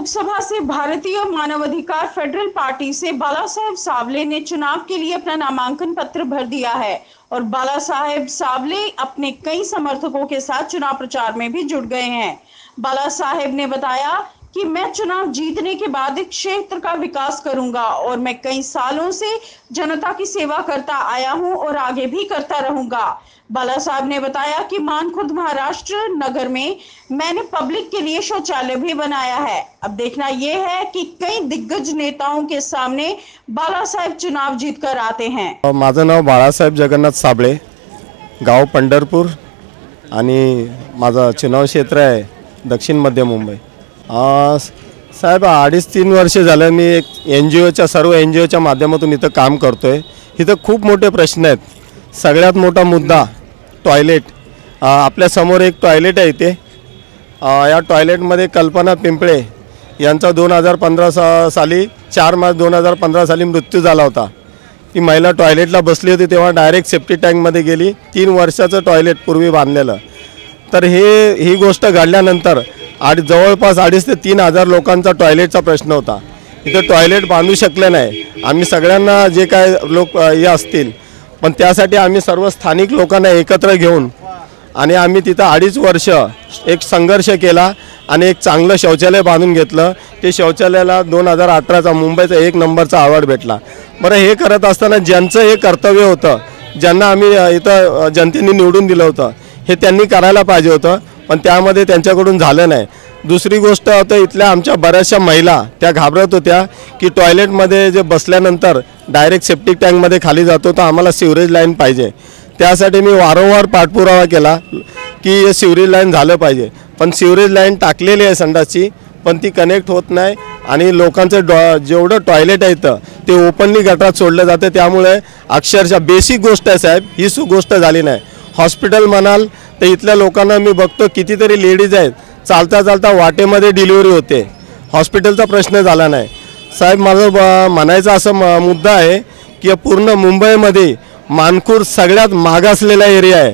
लोकसभा से भारतीय मानवाधिकार federal party से बाला साहेब सावले ने चुनाव के लिए अपना नामांकन पत्र भर दिया है और बाला साहेब सावले अपने कई समर्थकों के साथ चुनाव प्रचार में भी जुट गए हैं। बाला साहेब ने बताया कि मैं चुनाव जीतने के बाद इस क्षेत्र का विकास करूंगा और मैं कई सालों से जनता की सेवा करता आया हूं और आगे भी करता रहूंगा। बाला साहब ने बताया कि मानखुर्द महाराष्ट्र नगर में मैंने पब्लिक के लिए शौचालय भी बनाया है। अब देखना यह है कि कई दिग्गज नेताओं के सामने बाला साहेब चुनाव जीत कर आते हैं। माझं नाव बाळासाहेब जगन्नाथ साबळे, गाव पंढरपूर आणि माझं चुनाव क्षेत्र आहे दक्षिण मध्य मुंबई। साहेब 2.5-3 वर्ष झालं मी एक NGOच्या सर्व NGOच्या माध्यमातून इथं काम करतोय। इथं खूप मोठे प्रश्न आहेत। सगळ्यात मोठा मुद्दा टॉयलेट। आपल्या समोर एक टॉयलेट आहे इथे। या टॉयलेटमध्ये कल्पना पिंपळे यांचा 2015 साली 4 मार्च 2015 साली मृत्यू झाला होता। ती महिला टॉयलेटला बसली होती तेव्हा डायरेक्ट सेफ्टी टँकमध्ये गेली। 3 वर्षाचं टॉयलेट पूर्वी बांधलेलं। तर ही गोष्ट घडल्यानंतर जवळपास 2.5 ते 3 हजार लोकांचा टॉयलेटचा प्रश्न होता। इथे टॉयलेट बांधू शकले नाही। आम्ही सगळ्यांना जे काय लोक हे असतील पण त्यासाठी आम्ही सर्व स्थानिक लोकांना एकत्र घेऊन आणि आम्ही तिथं 2.5 वर्ष एक संघर्ष केला आणि एक चांगलं शौचालय बांधून घेतलं। ते शौचालयाला 2018चा मुंबईचा 1 नंबरचा अवॉर्ड भेटला। बरं, हे करत असताना ज्यांचं हे कर्तव्य होतं, ज्यांना आम्ही इथं जनतेने निवडून दिलं होतं, हे त्यांनी करायला पाहिजे होतं पण त्यामध्ये त्यांच्याकडून झालं नाही। दुसरी गोष्ट होतं इथल्या आमच्या बऱ्याचशा महिला त्या घाबरत होत्या की टॉयलेटमध्ये जे बसल्यानंतर डायरेक्ट सेप्टिक टँकमध्ये खाली जातो तर आम्हाला सिवरेज लाईन पाहिजे। त्यासाठी मी वारंवार पाठपुरावा केला की हे सिवरेज लाईन झालं पाहिजे पण सिवरेज लाईन टाकलेली आहे संडासची पण ती कनेक्ट होत नाही आणि लोकांचं जेवढं टॉयलेट आहे ते ओपनली गटारात सोडलं जातं। त्यामुळे अक्षरशः बेसिक गोष्ट आहे साहेब, ही गोष्ट झाली नाही। हॉस्पिटल म्हणाल तर इथल्या लोकांना मी बघतो कितीतरी लेडीज आहेत चालता चालता वाटेमध्ये डिलिव्हरी होते। हॉस्पिटलचा प्रश्न झाला नाही। साहेब माझं म्हणायचं असं मुद्दा आहे की पूर्ण मुंबईमध्ये मानखुर्द सगळ्यात मागासलेला एरिया आहे।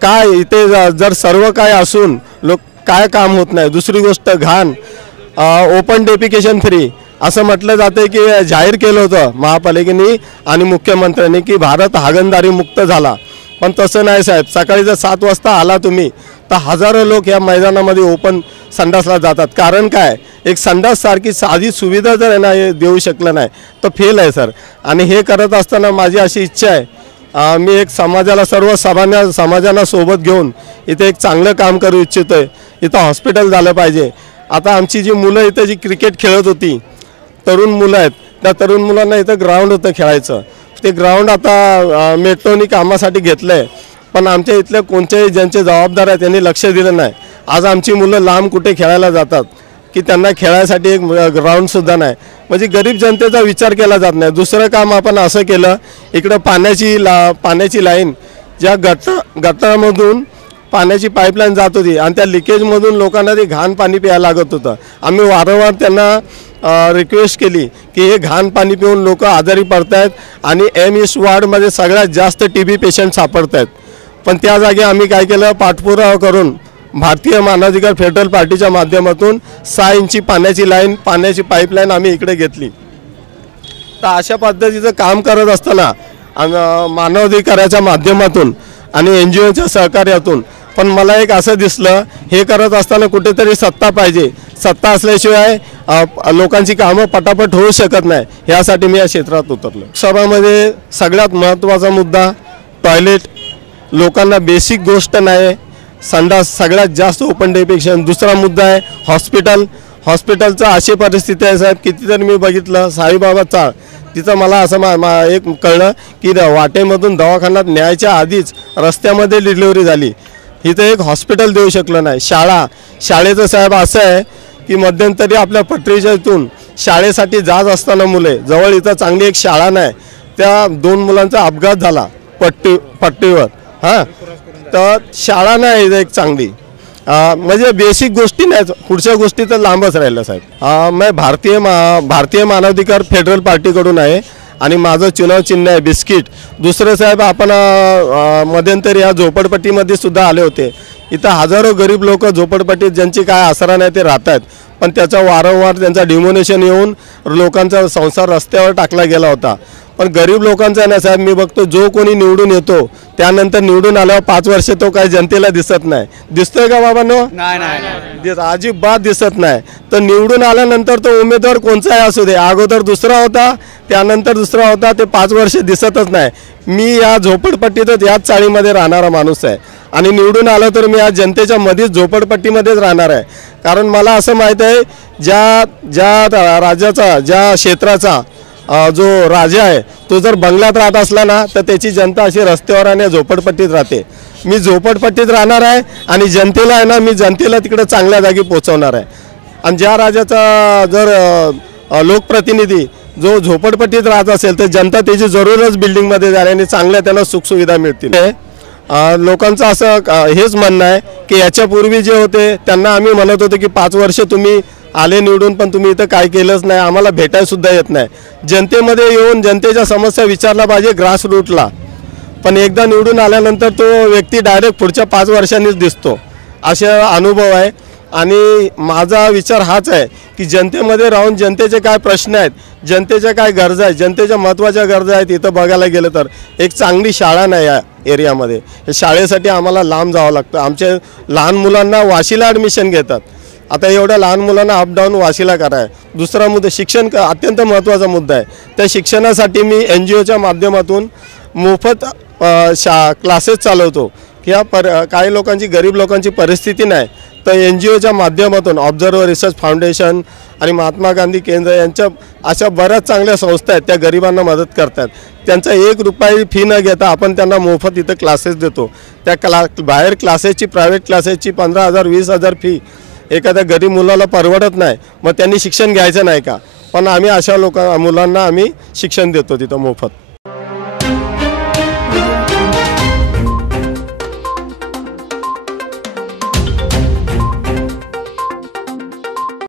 काय इथे जर सर्व काय असून लोक काय काम होत नाही। दुसरी गोष्ट घाण, ओपन डेफिकेशन फ्री असं म्हटलं जातं की जाहीर केलं होतं महापालिकेने आणि मुख्यमंत्र्यांनी की भारत हागणदारी मुक्त झाला पण तसं नाही साहेब। सकाळी जर 7 वाजता आला तुम्ही तर हजारो लोक या मैदानामध्ये ओपन संडासला जातात। कारण काय, एक संडास सारखी साधी सुविधा जर यांना देऊ शकलं नाही तर फेल आहे सर। आणि हे करत असताना माझी अशी इच्छा आहे मी एक समाजाला सर्व समाजांना सोबत घेऊन इथे एक चांगलं काम करू इच्छितोय। इथं हॉस्पिटल झालं पाहिजे। आता आमची जी मुलं इथं जी क्रिकेट खेळत होती, तरुण मुलं आहेत, त्या तरुण मुलांना इथं ग्राउंड होतं खेळायचं। ते ग्राउंड आता मेट्रोनी कामासाठी घेतलं आहे पण आमच्या इथल्या कोणत्याही ज्यांचे जबाबदार आहेत त्यांनी लक्ष दिलं नाही। आज आमची मुलं लांब कुठे खेळायला जातात की त्यांना खेळायसाठी एक ग्राउंडसुद्धा नाही। म्हणजे गरीब जनतेचा विचार केला जात नाही। दुसरं काम आपण असं केलं, इकडं पाण्याची लाईन ज्या गटारामधून पाण्याची पाईपलाईन जात होती आणि त्या लिकेजमधून लोकांना ते घाण पाणी प्यायला लागत होतं। आम्ही वारंवार त्यांना रिक्वेस्ट केली की हे घाण पाणी पिऊन लोक आजारी पडत आहेत आणि M-East वॉर्डमध्ये सगळ्यात जास्त TB पेशंट सापडत आहेत। पण त्या जागी आम्ही काय केलं, पाठपुरावा करून भारतीय मानवाधिकार फेडरल पार्टीच्या माध्यमातून 6 इंची पाण्याची पाईपलाईन आम्ही इकडे घेतली। तर अशा पद्धतीचं काम करत असताना मानवाधिकाराच्या माध्यमातून आणि NGOच्या सहकार्यातून पण मला एक असं दिसलं, हे करत असताना कुठेतरी सत्ता पाहिजे। सत्ता असल्याशिवाय लोकांची कामं पटापट होऊ शकत नाही। यासाठी मी या क्षेत्रात उतरलो। सभामध्ये सगळ्यात महत्त्वाचा मुद्दा टॉयलेट, लोकांना बेसिक गोष्ट नाही, संडास सगळ्यात जास्त ओपन डेफिकेशन। दुसरा मुद्दा आहे हॉस्पिटलचं अशी परिस्थिती आहे साहेब, कितीतरी मी बघितलं साईबाबा चाळ तिथं मला असं एक कळलं की वाटेमधून दवाखान्यात न्यायच्या आधीच रस्त्यामध्ये डिलिव्हरी झाली। इथं एक हॉस्पिटल देऊ शकलं नाही। शाळेचं साहेब असं आहे की मध्यंतरी आपल्या पटरीच्या इथून शाळेसाठी जात असताना मुले जवळ इथं चांगली एक शाळा नाही, त्या 2 मुलांचा अपघात झाला पट्टीवर। हां, तर शाळा नाही एक चांगली, म्हणजे बेसिक गोष्टी नाही, पुढच्या गोष्टी तर लांबच राहिल्या साहेब। मैं भारतीय मानवाधिकार फेडरल पार्टीकडून आहे आणि माझं चुनाव चिन्ह आहे बिस्किट। दुसरं साहेब आपण मध्यंतरी या झोपडपट्टीमध्ये सुद्धा आले होते। इथं हजारो गरीब लोक झोपडपट्टीत ज्यांची काय आसरा नाही ते राहत आहेत पण त्याचा वारंवार त्यांचा डिमोनेशन येऊन लोकांचा संसार रस्त्यावर टाकला गेला होता. पण गरीब लोकांचा ना साहेब, मी बघतो जो कोणी निवडून येतो त्यानंतर निवडून आल्यावर 5 वर्ष तो काही जनतेला दिसत नाही. दिसतोय का बाबांनो? नाही, अजिबात दिसत नाही. तर निवडून आल्यानंतर तो उमेदवार कोणताही असू दे, अगोदर दुसरा होता त्यानंतर दुसरा होता, ते 5 वर्ष दिसतच नाही. मी या झोपडपट्टीतच याच चाळीमध्ये राहणारा माणूस आहे आणि निवडून आलो तर मी आज जनतेच्या मध्येच झोपडपट्टीमध्येच राहणार आहे. कारण मला असं माहीत आहे ज्या राज्याचा ज्या क्षेत्राचा जो राजा आहे तो जर बंगल्यात राहत असला ना तर त्याची जनता अशी रस्त्यावर आणि झोपडपट्टीत राहते. मी झोपडपट्टीत राहणार आहे आणि जनतेला आहे ना, मी जनतेला तिकडे चांगल्या जागी पोहोचवणार आहे. आणि ज्या राजाचा जर लोकप्रतिनिधी जो झोपडपट्टीत राहत असेल तर जनता त्याची जरूरच बिल्डिंगमध्ये जाईल आणि चांगल्या त्यांना सुखसुविधा मिळतील. लोकांचं असं हेच म्हणणं आहे की याच्यापूर्वी जे होते त्यांना आम्ही म्हणत होतो की 5 वर्ष तुम्ही आले निवडून पण तुम्ही इथं काय केलंच नाही, आम्हाला भेटायसुद्धा येत नाही. जनतेमध्ये येऊन जनतेच्या समस्या विचारला पाहिजे ग्रासरूटला. पण एकदा निवडून आल्यानंतर तो व्यक्ती डायरेक्ट पुढच्या 5 वर्षांनीच दिसतो, असा अनुभव आहे. आणि माझा विचार हाच आहे की जनतेमध्ये राहून जनतेचे काय प्रश्न आहेत, जनतेच्या काय गरजा आहेत, जनतेच्या महत्त्वाच्या गरजा आहेत. इथं बघायला गेलं तर एक चांगली शाळा नाही या एरियामध्ये. शाळेसाठी आम्हाला लांब जावं लागतं. आमच्या लहान मुलांना वाशीला ॲडमिशन घेतात. आता एवढ्या लहान मुलांना अपडाऊन वाशीला कराय. दुसरा मुद्दा शिक्षण अत्यंत महत्त्वाचा मुद्दा आहे. त्या शिक्षणासाठी मी NGOच्या माध्यमातून मोफत क्लासेस चालवतो. काही लोकांची गरीब लोकांची परिस्थिती नाही तर NGOच्या माध्यमातून ऑब्झर्वर रिसर्च फाउंडेशन आणि महात्मा गांधी केंद्र यांच्या अशा बऱ्याच चांगल्या संस्था आहेत, त्या गरिबांना मदत करतात. त्यांचा 1 रुपया फी न घेता आपण त्यांना मोफत इथं क्लासेस देतो. त्या बाहेर क्लासेसची प्रायव्हेट क्लासेसची 15,000 20,000 फी एखाद्या गरीब मुलाला परवडत नाही. मग त्यांनी शिक्षण घ्यायचं नाही का? पण आम्ही अशा मुलांना आम्ही शिक्षण देतो तिथं मोफत.